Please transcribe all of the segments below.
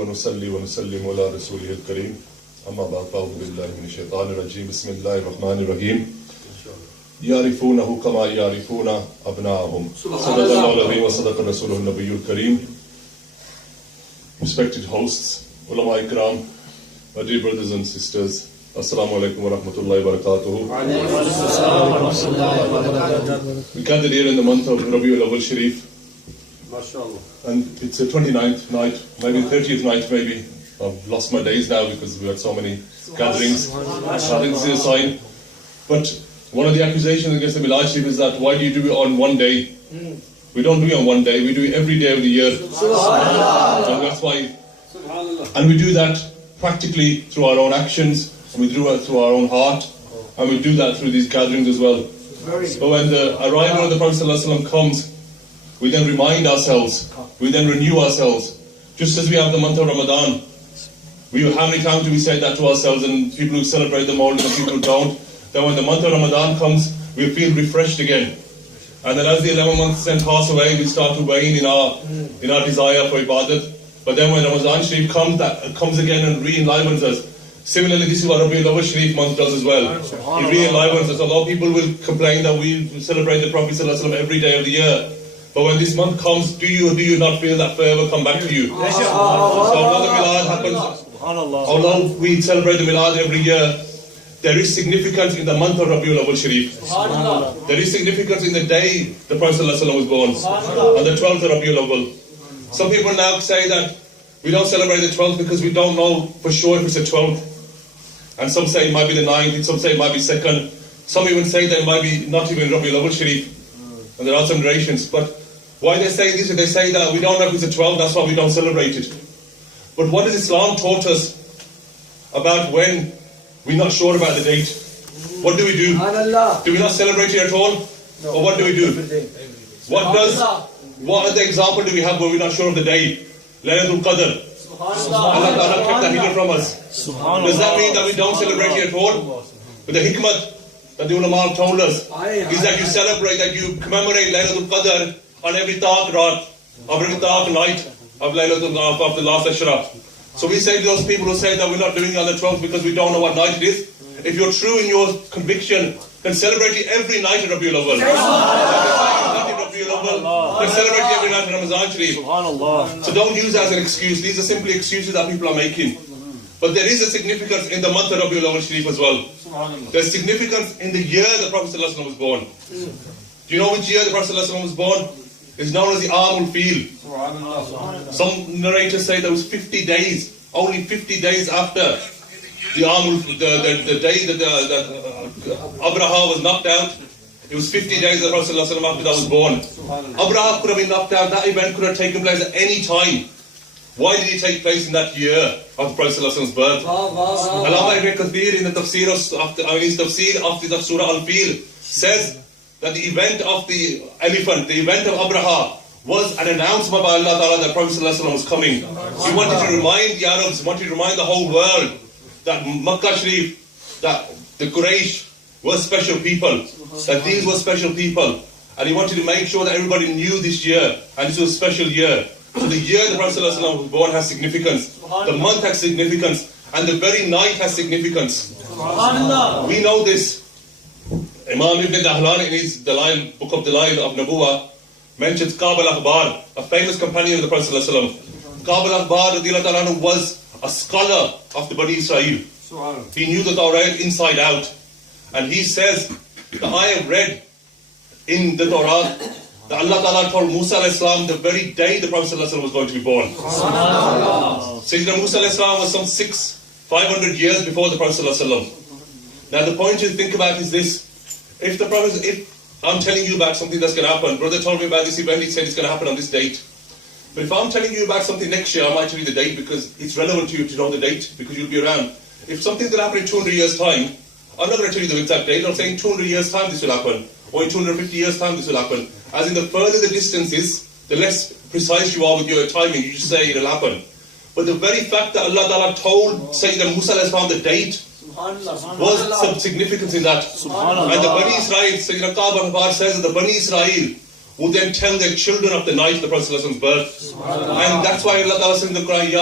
ونصلي ونسلم على رسوله الكريم أما بعد فأعوذ بالله من الشيطان الرجيم بسم الله الرحمن الرحيم يعرفونه كما يعرفون أبناءهم صدق الله العظيم وصدق رسوله النبي الكريم. Respected hosts, ulama ikram, my dear brothers and sisters, Assalamu alaikum wa rahmatullahi wa barakatuhu. We gathered here in the month of Rabiul Awwal Sharif, and it's the 29th night, maybe 30th night maybe. I've lost my days now because we had so many gatherings. I think this is a sign. But one of the accusations against the Milad Sharif is that why do you do it on one day? We don't do it on one day, we do it every day of the year. And that's why. And we do that practically through our own actions, and we do it through our own heart, and we do that through these gatherings as well. But when the arrival of the Prophet ﷺ comes, we then remind ourselves, we then renew ourselves. Just as we have the month of Ramadan, how many times do we say that to ourselves, and people who celebrate the Mawlid and people who don't, then when the month of Ramadan comes, we feel refreshed again. And then as the 11 months then pass away, we start to wane in our desire for ibadat. But then when Ramadan Sharif comes, that comes again and re-enlivens us. Similarly, this is what Rabiul Awwal Sharif month does as well. It re-enlivens us. Although people will complain that we celebrate the Prophet ﷺ every day of the year, but when this month comes, do you or do you not feel that fervor come back to you? So although the Milad happens, although we celebrate the Milad every year, there is significance in the month of Rabiul Awwal Sharif. There is significance in the day the Prophet ﷺ was born, on the 12th of Rabiul Awwal. Some people now say that we don't celebrate the 12th because we don't know for sure if it's the 12th. And some say it might be the 9th, and some say it might be 2nd. Some even say that it might be not even Rabiul Awwal Sharif. And there are some narrations. But why they say this? They say that we don't know if it's the 12th, that's why we don't celebrate it. But what has Islam taught us about when we're not sure about the date? What do we do? Do we not celebrate it at all? No. Or what do we do? What other example do we have where we're not sure of the day? Laylatul Qadr. Allah Ta'ala kept that hidden from us. Does that mean that we don't celebrate it at all? But the hikmah that the ulama told us is that you celebrate, that you commemorate Laylatul Qadr on every dark raat, of every dark night of Laylatul Qadr, of the last Ashra. So we say to those people who say that we're not doing it on the 12th because we don't know what night it is, if you're true in your conviction, then celebrate it every night of Rabiul Awwal. Then celebrate it every night of Ramadan Sharif. So don't use that as an excuse. These are simply excuses that people are making. But there is a significance in the month of Rabiul Awwal Sharif as well. There's significance in the year the Prophet ﷺ was born. Do you know which year the Prophet ﷺ was born? It's known as the Amul Fil. Some narrators say there was 50 days, only 50 days after the day that Abraha was knocked out. It was 50 days that the Prophet ﷺ after that was born. Abraha could have been knocked out. That event could have taken place at any time. Why did it take place in that year of the Prophet ﷺ's birth? Allama Ibn Kathir in the tafsir of the Surah Al-Fil says that the event of the elephant, the event of Abraha, was an announcement by Allah Ta'ala that Prophet ﷺ was coming. He wanted to remind the Arabs, wanted to remind the whole world that Makkah Sharif, that the Quraysh were special people, that these were special people. And he wanted to make sure that everybody knew this year, and this was a special year. So the year the Prophet ﷺ was born has significance, the month has significance, and the very night has significance. We know this. Imam Ibn Dahlan in his book of Dalail of Nabuwa mentions Ka'b al-Akhbar, a famous companion of the Prophet ﷺ. Ka'b al-Akhbar was a scholar of the Bani Israel. He knew the Torah inside out. And he says that I have read in the Torah that Allah Ta'ala told Musa al-Islam the very day the Prophet ﷺ was going to be born. Sayyidina Musa al-Islam was some 500 years before the Prophet ﷺ. Now the point to think about is this. If I'm telling you about something that's going to happen, brother told me about this event, he said it's going to happen on this date. But if I'm telling you about something next year, I might tell you the date because it's relevant to you to know the date because you'll be around. If something's going to happen in 200 years' time, I'm not going to tell you the exact date. I'm saying 200 years' time this will happen. Or in 250 years' time this will happen. As in the further the distance is, the less precise you are with your timing. You just say it'll happen. But the very fact that Allah Ta'ala told Sayyidina Musa the date was some significance in that. And the Bani Israel, Sayyidina Ka'b al-Akhbar says that the Bani Israel would then tell their children of the night of the Prophet's birth. And that's why Allah Ta'ala says in the Quran,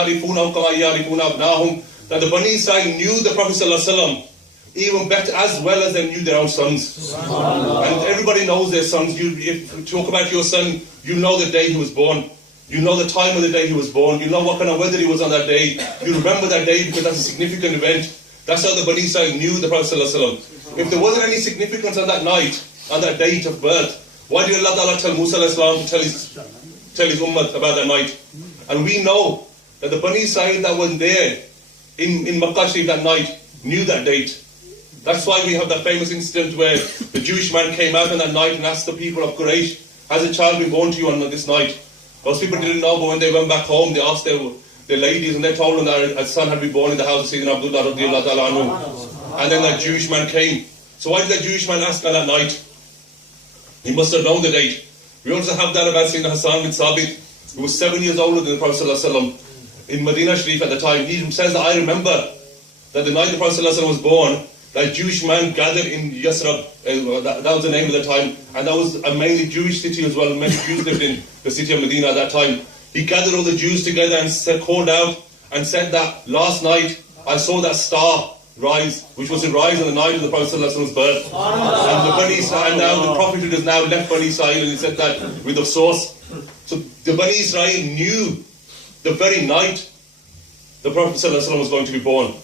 that the Bani Israel knew the Prophet even better as well as they knew their own sons. And everybody knows their sons. If you talk about your son, you know the day he was born. You know the time of the day he was born. You know what kind of weather he was on that day. You remember that day because that's a significant event. That's how the Bani Israel knew the Prophet If there wasn't any significance on that night, on that date of birth, why did Allah Ta'ala tell Musa to tell his ummah about that night? And we know that the Bani Israel that was there in Makkah Sharif that night knew that date. That's why we have that famous incident where the Jewish man came out on that night and asked the people of Quraysh, has a child been born to you on this night? Most people didn't know, but when they went back home, they asked their ladies and they told them that a son had been born in the house of Sayyidina Abdullah radiallahu ta'ala anhu. And then that Jewish man came. So why did that Jewish man ask on that night? He must have known the date. We also have that about Sayyidina Hassan bin Sabit, who was 7 years older than the Prophet ﷺ in Medina Sharif at the time. He says that I remember that the night the Prophet ﷺ was born, that Jewish man gathered in Yasrib, that was the name of the time, and that was a mainly Jewish city as well. Many Jews lived in the city of Medina at that time. He gathered all the Jews together and called out and said that last night I saw that star rise, which was to rise on the night of the Prophet's birth. And the Bani Israel, now the Prophet has now left Bani Israel, and he said that with the source. So the Bani Israel knew the very night the Prophet was going to be born.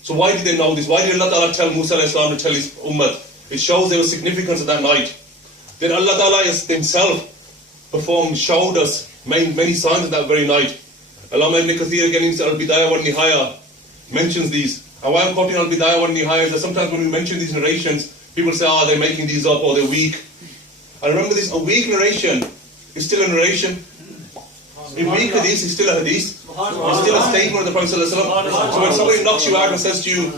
So why did they know this? Why did Allah Ta'ala tell Musa to tell his ummah? It shows there was significance of that night. Then Allah Ta'ala himself showed us many signs of that very night. Allama ibn Kathir again in Al-Bidayah wa Nihaya mentions these. And why I'm quoting Al-Bidayah wa Nihaya is that sometimes when we mention these narrations, people say, they're making these up or they're weak. And remember this, a weak narration is still a narration. A weak hadith is still a hadith. It's still a statement of the Prophet ﷺ. So when somebody knocks you out and says to you,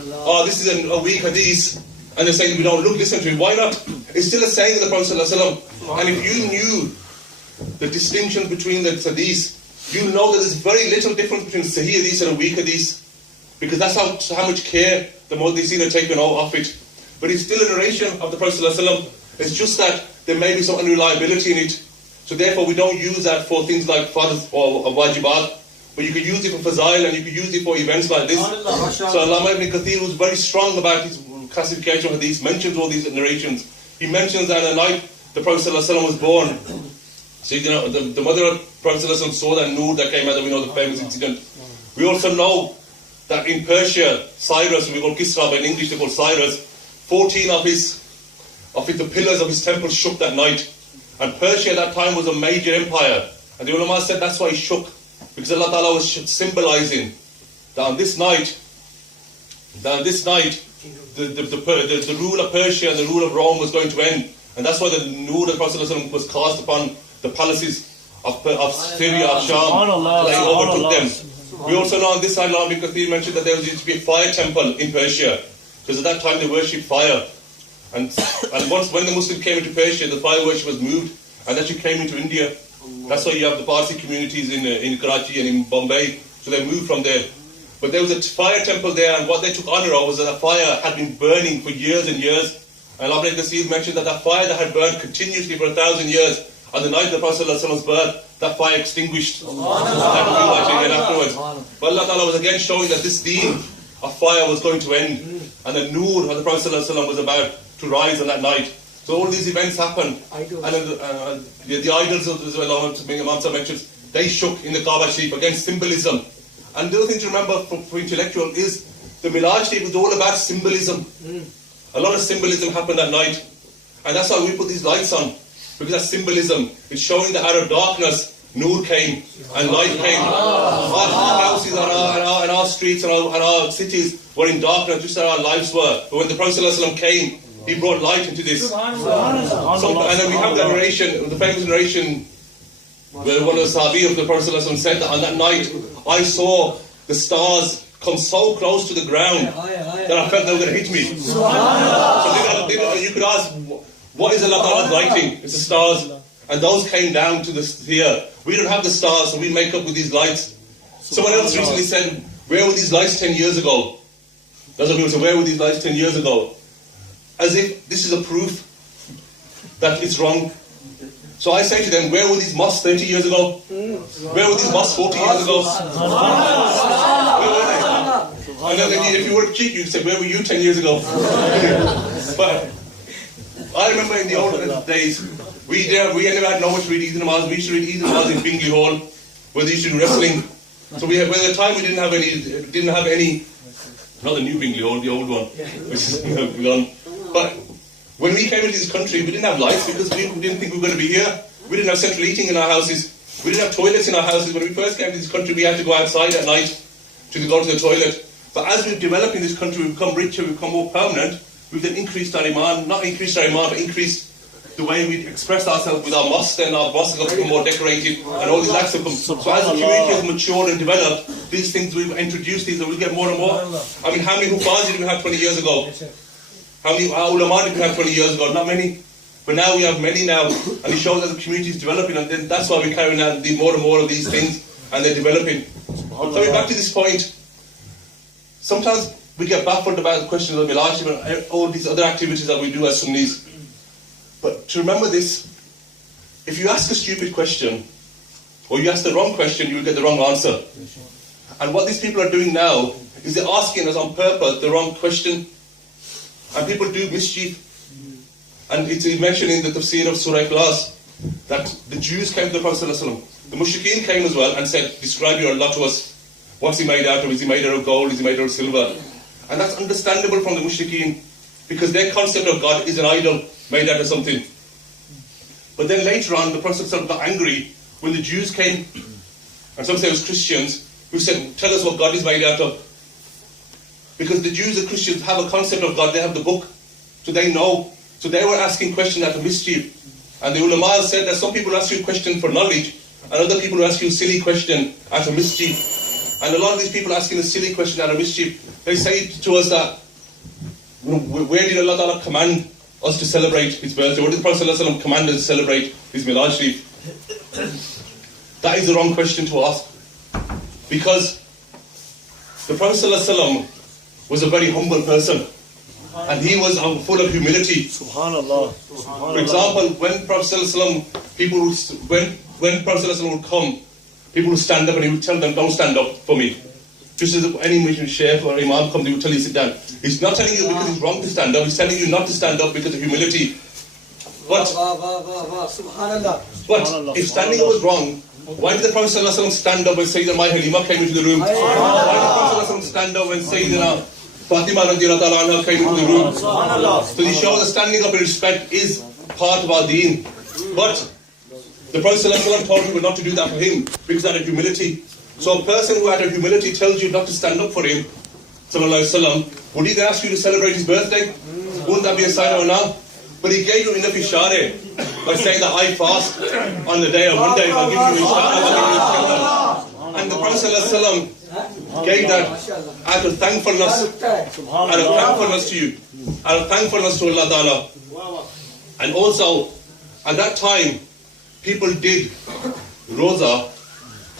this is a weak hadith, and they're saying we don't listen to it, why not? It's still a saying of the Prophet ﷺ. And if you knew the distinction between the hadith, you know that there's very little difference between sahih hadith and a weak hadith. Because that's how much care the Muhaddithin are taken off it. But it's still a narration of the Prophet ﷺ. It's just that there may be some unreliability in it. So therefore we don't use that for things like farz or wajibat. But you could use it for fazail and you could use it for events like this. So Allama ibn Kathir was very strong about his classification of hadith, mentions all these narrations. He mentions that on the night the Prophet ﷺ was born. So the mother of the Prophet ﷺ saw that nur that came out, and we know the famous incident. We also know that in Persia, Cyrus, we call Kisra, but in English they call Cyrus, 14 of the pillars of his temple shook that night. And Persia at that time was a major empire. And the ulama said that's why he shook. Because Allah Ta'ala was symbolizing that on this night, the rule of Persia and the rule of Rome was going to end. And that's why the nur of the Prophet ﷺ was cast upon the palaces of Syria, of Sham. They overtook them. We also know on this side, Allama ibn Kathir mentioned that there used to be a fire temple in Persia. Because at that time they worshipped fire. And once when the Muslims came into Persia, the fire worship was moved. And actually came into India. That's why you have the Parsi communities in Karachi and in Bombay. So they moved from there. But there was a fire temple there, and what they took honor of was that the fire had been burning for years and years. And Allama ibn Kathir mentioned that fire that had burned continuously for 1,000 years, on the night of the Prophet's birth, that fire extinguished. That will again afterwards. But Allah Ta'ala was again showing that this deen of fire was going to end. And the nur of the Prophet was about to rise on that night. So all these events happened. And the idols of Imam mentions, they shook in the Kaaba Sharif against symbolism. And the other thing to remember for intellectual is the Milad Sharif was all about symbolism. A lot of symbolism happened that night. And that's why we put these lights on. Because that symbolism is showing that out of darkness, nur came and light came. Our houses and our streets and our cities were in darkness just as our lives were. But when the Prophet ﷺ came, he brought light into this. And then we have the narration, the famous narration, where one of the Sahabi of the Prophet ﷺ said that on that night, I saw the stars come so close to the ground that I felt they were going to hit me. So you could ask, what is Allah Ta'ala's lighting? It's the stars. And those came down to here. We don't have the stars, so we make up with these lights. Someone else recently said, where were these lights 10 years ago? That's what people say, where were these lights 10 years ago? As if this is a proof that it's wrong. So I say to them, where were these mosques 30 years ago? Where were these mosques 40 years ago? Where were they? And then if you were cheap, you'd say, where were you 10 years ago? But I remember in the old days, we never had no one to read Eid namaz. We used to read Eid namaz in Bingley Hall, where they used to do wrestling. So by the time we didn't have any, not the new Bingley Hall, the old one, which is gone. But when we came into this country, we didn't have lights because we didn't think we were going to be here. We didn't have central heating in our houses. We didn't have toilets in our houses. When we first came to this country, we had to go outside at night to go to the toilet. But as we've developed in this country, we've become richer, we've become more permanent. We've then increased our iman, not increased our iman, but increased the way we express ourselves with our mosques, and our mosques have become more decorated, and all these acts have come. So as the community has matured and developed, these things, we've introduced these, and we'll get more and more. I mean, how many huffaz did we have 20 years ago? How many ulama did we have 20 years ago? Not many. But now we have many now, and it shows that the community is developing, and then that's why we're carrying out more and more of these things, and they're developing. Coming back to this point, sometimes we get baffled about the questions of Milad and all these other activities that we do as Sunnis. But to remember this, if you ask a stupid question, or you ask the wrong question, you will get the wrong answer. And what these people are doing now, is they're asking us on purpose the wrong question. And people do mischief. And it's mentioned in the tafsir of Surah Ikhlas, that the Jews came to the Prophet ﷺ. The Mushrikeen came as well and said, describe your Allah to us. What's he made out of? Is he made out of gold? Is he made out of silver? And that's understandable from the Mushrikeen, because their concept of God is an idol made out of something. But then later on, the Prophet ﷺ got angry when the Jews came, and some say it was Christians, who said, tell us what God is made out of. Because the Jews and Christians have a concept of God, they have the book, so they know. So they were asking questions out of mischief. And the ulama said that some people ask you a question for knowledge, and other people ask you a silly question out of mischief. And a lot of these people asking a silly question out of mischief, they say to us that, where did Allah Ta'ala command us to celebrate His birthday? Where did the Prophet ﷺ command us to celebrate His Milad Sharif? That is the wrong question to ask. Because the Prophet ﷺ was a very humble person. And he was full of humility. Subhanallah. For example, when Prophet ﷺ, when Prophet ﷺ would come, people would stand up and he would tell them, don't stand up for me. Just as any mission sheikh or imam comes, he would tell you, sit down. He's not telling you because it's wrong to stand up, he's telling you not to stand up because of humility. But if standing was wrong, why did the Prophet ﷺ stand up when Sayyidina my Halima came into the room? Why did the Prophet ﷺ stand up when Sayyidina Fatima radiallahu anha came into the room? So you show that standing up in respect is part of our deen. But the Prophet ﷺ told people not to do that for him because out of humility. So a person who out of humility tells you not to stand up for him, sallallahu alaihi wasallam, would he then ask you to celebrate his birthday? Wouldn't that be a sign or not? But he gave you enough ishare by saying that I fast on the day of Monday, I'll give you ishare. And the Prophet ﷺ gave that out of thankfulness, to you, out of thankfulness to Allah Ta'ala. And also, at that time, people did roza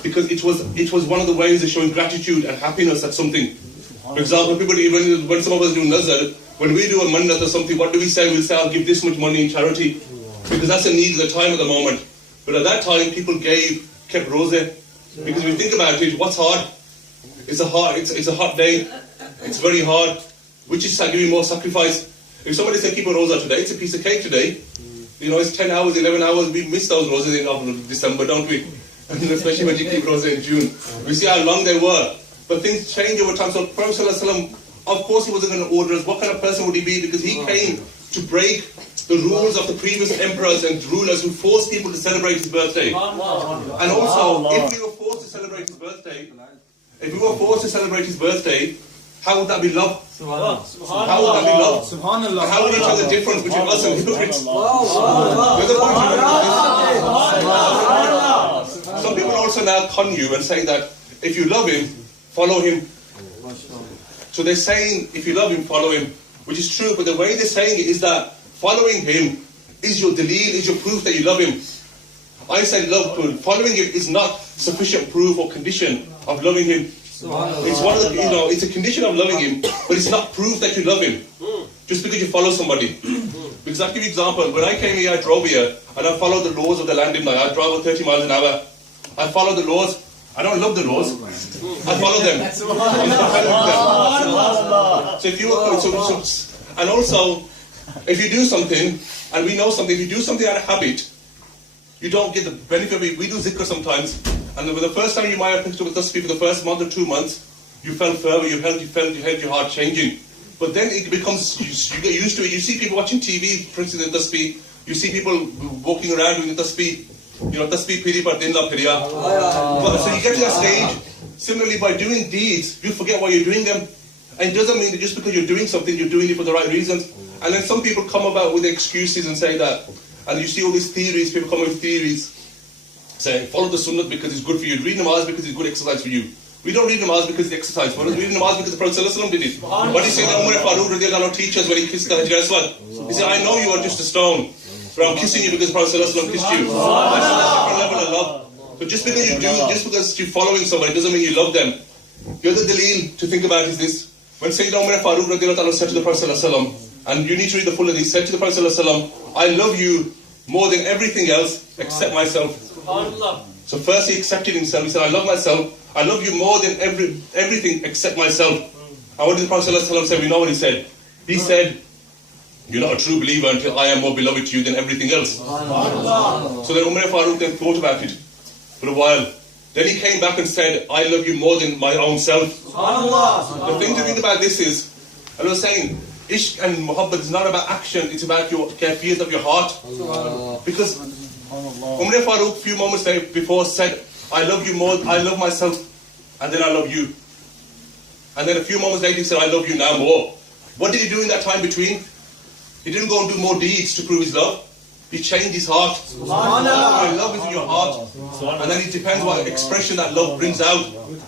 because it was one of the ways of showing gratitude and happiness at something. For example, people even when some of us do nazar, when we do a mannat or something, what do we say? We'll say, I'll give this much money in charity, because that's a need of the time at the moment. But at that time, people kept roza, because if you think about it, what's hard? It's a hot day. It's very hard. Which is giving more sacrifice. If somebody said keep a roza today, it's a piece of cake today. You know, it's 10 hours, 11 hours. We miss those roses in December, don't we? Especially when you keep roses in June. We see how long they were. But things change over time. So Prophet ﷺ, of course he wasn't going to order us. What kind of person would he be? Because he came to break the rules of the previous emperors and rulers who forced people to celebrate his birthday. And also, if we were forced to celebrate his birthday, how would that be love? How would that be love? How would you tell the difference between us and hypocrites? Some people also now con you and say that if you love him, follow him. So they're saying if you love him, follow him, which is true, but the way they're saying it is that following him is your daleel, is your proof that you love him. I say love, following him is not sufficient proof or condition of loving him. It's one of the, it's a condition of loving him, but it's not proof that you love him. Just because you follow somebody. Because I'll give you an example. When I came here, I drove here, and I followed the laws of the land. I drove at 30 miles an hour. I follow the laws. I don't love the laws. I follow them. So if you and also, if you do something, and we know something, if you do something out of habit, you don't get the benefit of it. We do zikr sometimes, and the first time you might have picked up with us for the first month or 2 months, you felt fervor, you felt your heart changing. But then it becomes, you get used to it. You see people watching TV, for instance, in tasbih. You see people walking around doing the tasbih. You know, tasbih piri par din la piriya. So you get to that stage. Similarly, by doing deeds, you forget why you're doing them. And it doesn't mean that just because you're doing something, you're doing it for the right reasons. And then some people come about with excuses and say that. And you see all these theories, people come up with theories, saying, follow the sunnah because it's good for you. Read namaz because it's good exercise for you. We don't read namaz because it's exercise for us. We read namaz because the Prophet ﷺ did it. What did he say that Umar Farooq radiallahu anhu teach us when he kissed the Hajar Aswad? He said, I know you are just a stone, but I'm kissing you because the Prophet ﷺ kissed you. That's a different level of love. So just because you're following somebody doesn't mean you love them. The other dalil to think about is this. When Sayyidina Umar Farooq radiallahu anhu said to the Prophet ﷺ, and you need to read the full of this, said to the Prophet ﷺ, I love you more than everything else except myself. So first he accepted himself. He said, I love myself. I love you more than everything except myself. And what did the Prophet ﷺ say? We know what he said. He said, you're not a true believer until I am more beloved to you than everything else. So then Umar Farooq then thought about it for a while. Then he came back and said, I love you more than my own self. The thing to think about this is, I was saying, Ishq and Muhabbat is not about action, it's about your kafiyat of your heart. Because Umar Farooq, few moments before, said, I love you more, I love myself, and then I love you. And then a few moments later he said, I love you now more. What did he do in that time between? He didn't go and do more deeds to prove his love. He changed his heart. Love is in your heart. And then it depends what expression that love brings out.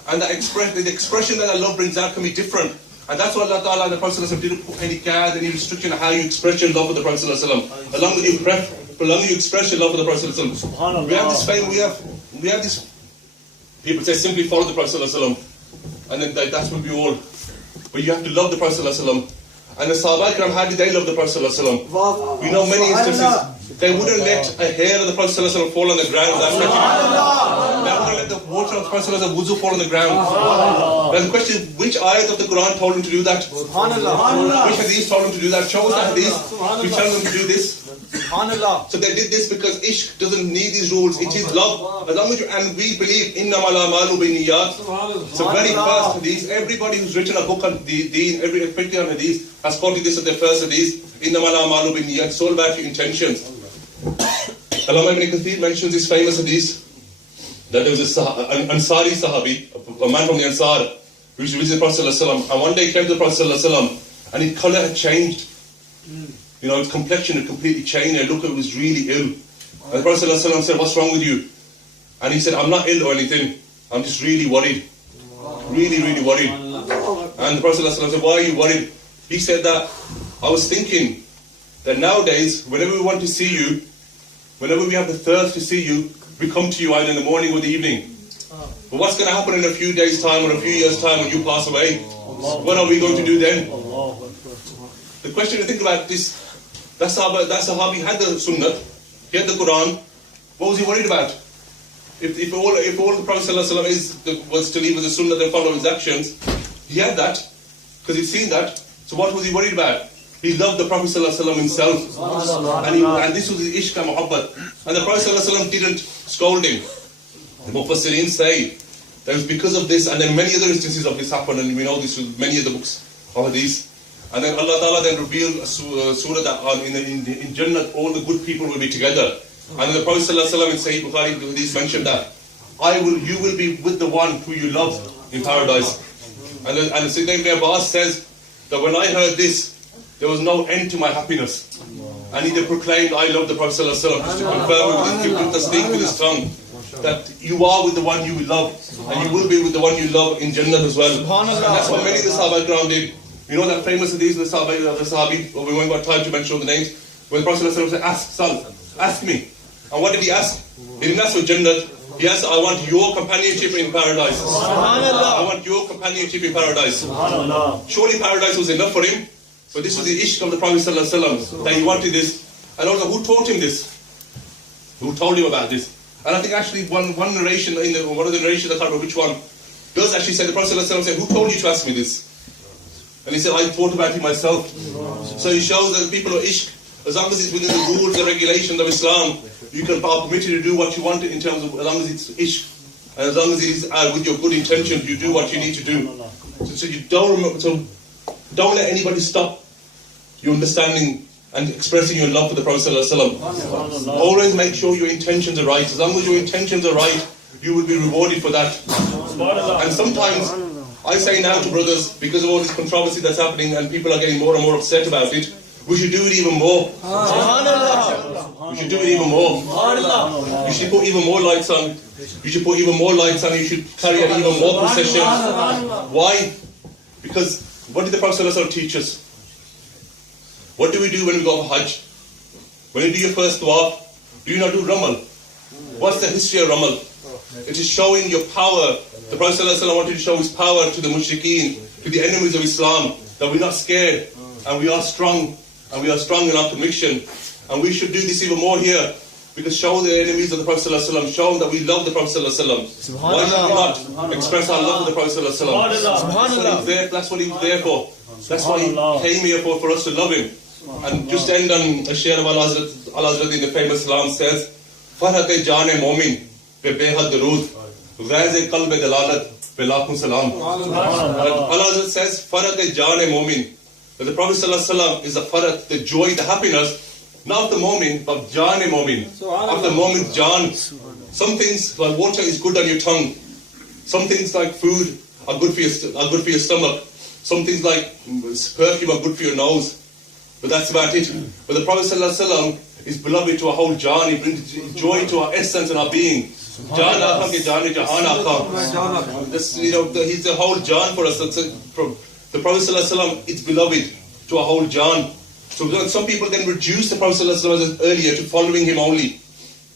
And the expression that love brings out can be different. And that's why Allah Ta'ala and the Prophet ﷺ didn't put any guard, any restriction on how you express your love for the Prophet ﷺ. As long as you express your love for the Prophet ﷺ. We have this fame, we have this, people say simply follow the Prophet ﷺ. And then that's what we all. But you have to love the Prophet ﷺ. And the Sahaba Ikram, how did they love the Prophet ﷺ? We know many instances. They wouldn't let a hair of the Prophet ﷺ fall on the ground. They wouldn't let the water of the Prophet ﷺ wuzu fall on the ground. And the question is, which ayat of the Quran told him to do that? Which hadith told him to do that? Show us the hadith. We tell them to do this. So they did this because ishq doesn't need these rules. It is love. As long as and we believe innamal a'malu binniyat. So very first hadith. Everybody who's written a book on deen, every especially on hadith, has quoted this as their first hadith. Innamal a'malu binniyat. It's all about your intentions. Allama ibn Kathir mentions this famous hadith that there was an Ansari Sahabi, a man from the Ansar, who used to visit the Prophet ﷺ, and one day he came to the Prophet ﷺ, and his colour had changed. You know, his complexion had completely changed, and looked, it was really ill. And the Prophet ﷺ said, what's wrong with you? And he said, I'm not ill or anything, I'm just really worried. Really, really worried. And the Prophet ﷺ said, why are you worried? He said that, I was thinking that nowadays, whenever we want to see you, whenever we have the thirst to see you, we come to you either in the morning or the evening. But what's going to happen in a few days' time or a few years' time when you pass away? What are we going to do then? The question to think about this, that Sahabi had the Sunnah, he had the Quran. What was he worried about? If all the Prophet ﷺ was to leave with the Sunnah and follow his actions, he had that, because he'd seen that. So what was he worried about? He loved the Prophet ﷺ himself. And this was his ishq and muhabbat. And the Prophet ﷺ didn't scold him. The Mufassirin say that it was because of this, and then many other instances of this happened, and we know this with many of the books of hadith. And then Allah Ta'ala then revealed a surah that in Jannah all the good people will be together. And then the Prophet ﷺ in Sahih Bukhari hadith mentioned that you will be with the one who you love in paradise. And Sayyidina Ibn Abbas says that when I heard this, there was no end to my happiness. And he proclaimed, I love the Prophet ﷺ, just to confirm with his tongue, that you are with the one you love, and you will be with the one you love in Jannah as well. And that's what many of the Sahaba Ikram did. You know that famous hadith of the Sahabi, we won't got time to mention all the names, when the Prophet ﷺ said, ask, son, ask me. And what did he ask? He didn't ask for Jannah. He asked, I want your companionship in paradise. I want your companionship in paradise. Surely paradise was enough for him. But this is the ishq of the Prophet ﷺ, that he wanted this. And also, who taught him this? Who told him about this? And I think actually one narration, one of the narrations, I can't remember which one, does actually say, the Prophet ﷺ said, who told you to ask me this? And he said, I thought about it myself. So he shows that people of ishq, as long as it's within the rules and regulations of Islam, you can are permitted to do what you want in terms of, as long as it's ishq. And as long as it is with your good intentions, you do what you need to do. So you don't don't let anybody stop your understanding and expressing your love for the Prophet ﷺ. Always make sure your intentions are right. As long as your intentions are right, you will be rewarded for that. And sometimes, I say now to brothers, because of all this controversy that's happening and people are getting more and more upset about it, we should do it even more. We should do it even more. You should put even more lights on. You should put even more lights on. You should carry out even more processions. Why? Because what did the Prophet ﷺ teach us? What do we do when we go for Hajj? When you do your first tawaf, do you not do Ramal? What's the history of Ramal? It is showing your power. The Prophet ﷺ wanted to show his power to the mushrikeen, to the enemies of Islam, that we're not scared, and we are strong, and we are strong in our conviction. And we should do this even more here, because show the enemies of the Prophet ﷺ, show that we love the Prophet ﷺ. Why should we not express our love for the Prophet ﷺ? That's what he was there for. That's why he came here for us to love him. And just to end on a share of Al-Hazrat in the famous Salam says, Farhat-e Jaan-e Momin pe behad darud, Ghaz-e Qalb-e Dalalat pe lakhun salam. Al-Hazrat says, Farhat-e Jaan-e Momin, that the Prophet ﷺ is the farat, the joy, the happiness, not of the moment, but Jaan-e Momin, of the moment Jaan. Some things like water is good on your tongue. Some things like food are good for your stomach. Some things like perfume are good for your nose. But that's about it. But the Prophet ﷺ is beloved to our whole Jaan. He brings joy to our essence and our being. Jaan aakha ke jaane jahan aakha. He's the whole Jaan for us. The Prophet ﷺ is beloved to our whole Jaan. So some people then reduce the Prophet ﷺ earlier to following him only.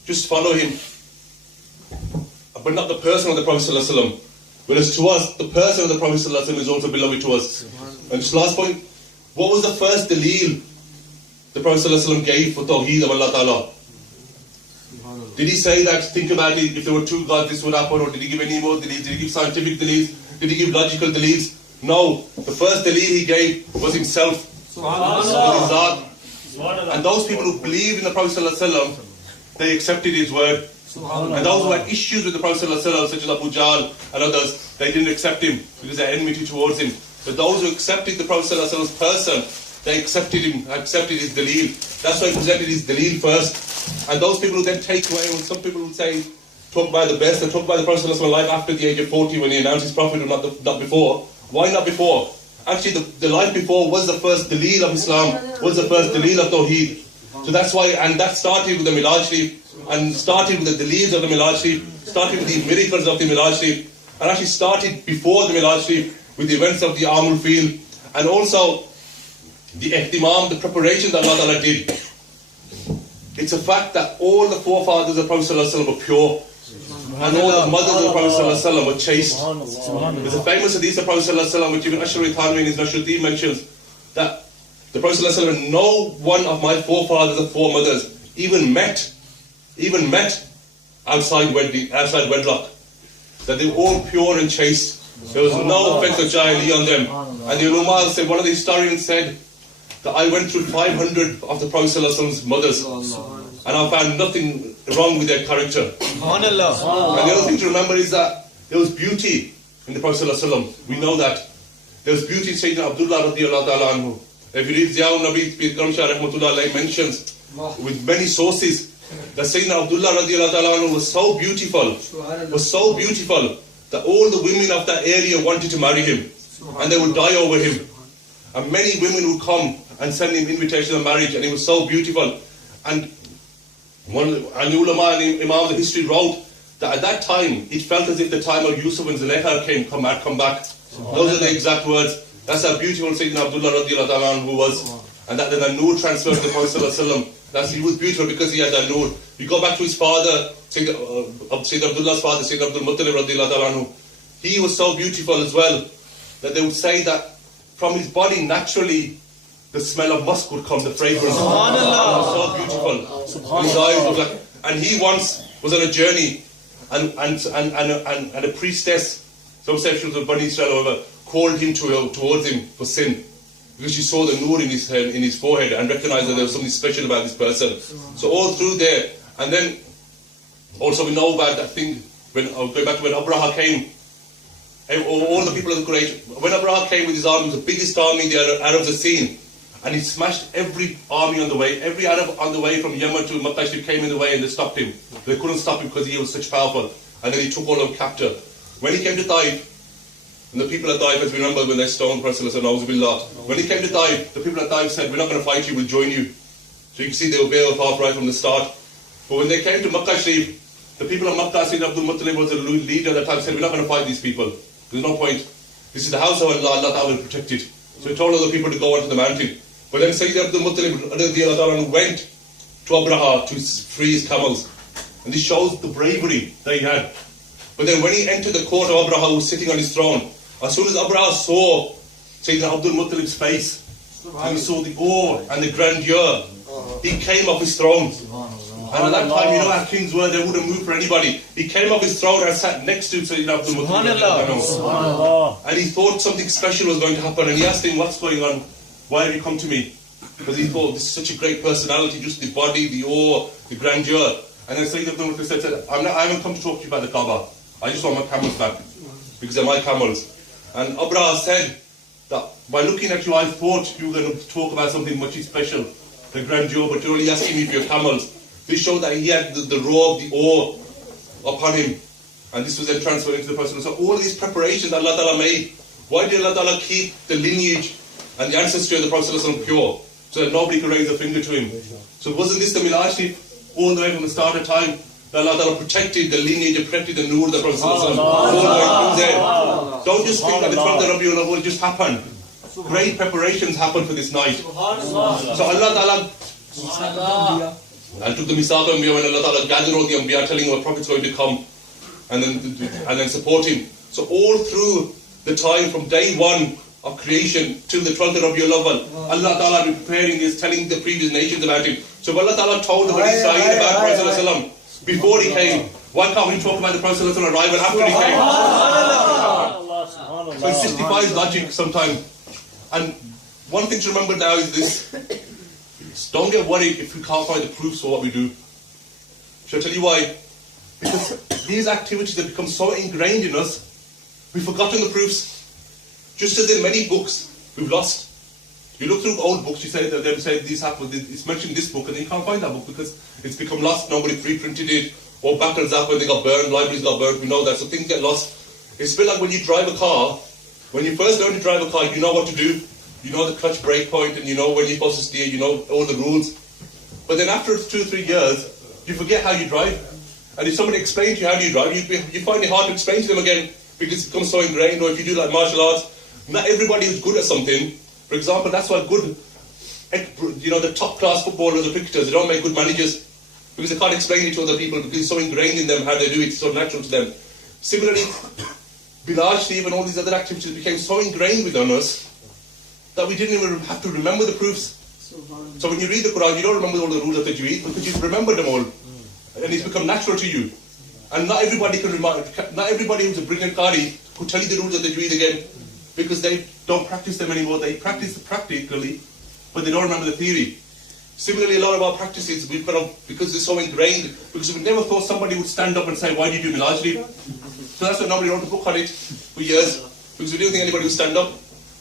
Just follow him. But not the person of the Prophet ﷺ. Whereas to us, the person of the Prophet ﷺ is also beloved to us. And just last point, what was the first daleel the Prophet ﷺ gave for Tawheed of Allah Ta'ala? Did he say that, think about it, if there were two gods this would happen, or did he give any more deleels? Did he give scientific deleels? Did he give logical deleels? No. The first deleel he gave was himself. And those people who believed in the Prophet ﷺ, they accepted his word. And those who had issues with the Prophet ﷺ, such as Abu Jahl and others, they didn't accept him because they had enmity towards him. But those who accepted the Prophet ﷺ's person, they accepted him, accepted his daleel. That's why he presented his daleel first. And those people who then take away, when some people would say, talk about the best, they talk about the Prophet ﷺ's life after the age of 40 when he announced his prophet, not before. Why not before? Actually, the life before was the first daleel of Islam, was the first daleel of Tawheed. So that's why, and that started with the Milaj Sharif, and started with the deleels of the Milaj Sharif, started with the miracles of the Milaj Sharif, and actually started before the Milaj Sharif with the events of the Amul Fil, and also the ihtimam, the preparations that Allah Ta'ala did. It's a fact that all the forefathers of the Prophet ﷺ were pure, and all the mothers of the Prophet ﷺ were chaste. There's a famous hadith of the Prophet ﷺ, which even Ash'ari Thanwi in his Nasruddin mentions, that the Prophet ﷺ, no one of my forefathers and foremothers even met outside wedlock. That they were all pure and chaste. There was no offense of jahili on them. And the ulama said, one of the historians said, that I went through 500 of the Prophet ﷺ's mothers, and I found nothing wrong with their character. And the other thing to remember is that there was beauty in the Prophet ﷺ. We know that. There was beauty in Sayyidina Abdullah radiallahu ta'ala anhu. If you read Ziyaul Nabi, Pir Karam Shah rahmatullah alayhi mentions with many sources that Sayyidina Abdullah radiallahu ta'ala anhu was so beautiful that all the women of that area wanted to marry him, and they would die over him. And many women would come and send him invitations of marriage, and he was so beautiful. And the ulama and imam of the history wrote that at that time it felt as if the time of Yusuf and Zulaykha come back. Those are the exact words. That's how beautiful Sayyidina Abdullah radiallahu ta'ala anhu was. And that the nur transferred to the Prophet ﷺ. He was beautiful because he had that nur. You go back to his father, Sayyidina Abdullah's father, Sayyidina Abdul Muttalib radiallahu ta'ala anhu. He was so beautiful as well that they would say that from his body naturally the smell of musk would come, the fragrance. It was so beautiful. And his eyes were like, and he once was on a journey, and a priestess, some say she was a Bani Israel or whatever, called him towards him for sin. Because she saw the nur in his forehead and recognized that there was something special about this person. So all through there, and then also we know about that thing, when I'll go back to when Abraha came, all the people of the Quraysh, when Abraha came with his army, it was the biggest army the Arabs had seen, and he smashed every army on the way. Every Arab on the way from Yemen to Makkah came in the way and they stopped him. They couldn't stop him because he was such powerful. And then he took all of them captive. When he came to Taif, and the people at Taif, as we remember when they stoned Prophet when he came to Taif, the people at Taif said, we're not going to fight you, we'll join you. So you can see they were bailed off right from the start. But when they came to Makkah Sharif, the people of Makkah, Sayyidina Abdul Muttalib was the leader at that time, said, we're not going to fight these people. There's no point. This is the house of Allah, Allah Ta'ala will protect it. So he told other people to go onto the mountain. But then Sayyidina Abdul Muttalib went to Abraha to free his camels. And this shows the bravery that he had. But then when he entered the court of Abraha, who was sitting on his throne, as soon as Abraha saw Sayyidina Abdul Muttalib's face, and he saw the awe and the grandeur, he came off his throne. And at that time, you know how kings were, they wouldn't move for anybody. He came off his throne and sat next to Sayyidina Abdul Muttalib. And he thought something special was going to happen, and he asked him, what's going on? Why have you come to me? Because he thought, this is such a great personality, just the body, the awe, the grandeur. And then Sayyidina Abdul Muttalib said, I haven't come to talk to you about the Kaaba. I just want my camels back, because they're my camels. And Abraha said that by looking at you, I thought you were going to talk about something much special, the grandeur, but you're only asking me for your camels. This showed that he had the robe, the awe upon him. And this was then transferred into the person. So all these preparations that Allah Ta'ala made, why did Allah Ta'ala keep the lineage and the ancestry of the Prophet pure? So that nobody could raise a finger to him. So wasn't this the Milad Sharif all the way from the start of time? That Allah Ta'ala protected the lineage, protected the nur of the Prophet all the way through there. Don't just think that the 12th of Rabiul Awwal just happened. Great preparations happened for this night. So Allah Ta'ala and took the Misaq Anbiya when Allah Ta'ala gathered all the Anbiya telling what Prophet's going to come and then support him. So all through the time from day one of creation till the 12th of Rabiul Awwal, Allah Ta'ala preparing this, telling the previous nations about him. So if Allah Ta'ala told the Bani Israel about Prophet before he came, why can't we talk about the Prophet's arrival after he came? So it justifies logic sometimes. And one thing to remember now is this. Don't get worried if we can't find the proofs for what we do. Shall I tell you why? Because these activities have become so ingrained in us, we've forgotten the proofs. Just as in many books, we've lost. You look through old books, you say that they say this happened, it's mentioned in this book, and then you can't find that book because it's become lost, nobody reprinted it, or battles up when they got burned, libraries got burned, we know that, so things get lost. It's a bit like when you drive a car. When you first learn to drive a car, you know what to do. You know the clutch brake point, and you know when you're supposed to steer, you know all the rules. But then after 2 or 3 years, you forget how you drive. And if somebody explains to you how do you drive, you find it hard to explain to them again because it becomes so ingrained. Or if you do like martial arts, not everybody is good at something. For example, that's why the top class footballers or cricketers, they don't make good managers because they can't explain it to other people because it's so ingrained in them how they do it, it's so natural to them. Similarly, Bilal Sharif and all these other activities became so ingrained within us that we didn't even have to remember the proofs. So when you read the Quran, you don't remember all the rules of the Tajweed because you've remembered them all. And it's become natural to you. And not everybody who's a brilliant Qari could tell you the rules of the Tajweed again because they don't practice them anymore. They practice practically, but they don't remember the theory. Similarly, a lot of our practices, because they're so ingrained, because we never thought somebody would stand up and say, why do you do Milad Sharif? So that's why nobody wrote a book on it for years, because we didn't think anybody would stand up.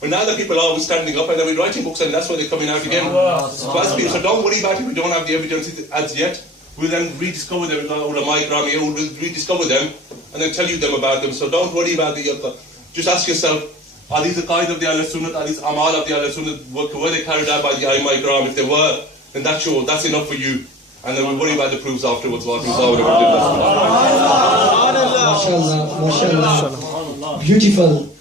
But now that people are standing up and then we're writing books and that's why they're coming out again. So don't worry about it, we don't have the evidence as yet. We'll then rediscover them, we'll rediscover them and then tell you them about them. So don't worry about just ask yourself, are these the qaid of the Ahl Sunnah, are these amal of the Ahl Sunnah, were they carried out by the Aimma Ikram? If they were, then that's enough for you. And then we'll worry about the proofs afterwards. MashaAllah, MashaAllah. Beautiful.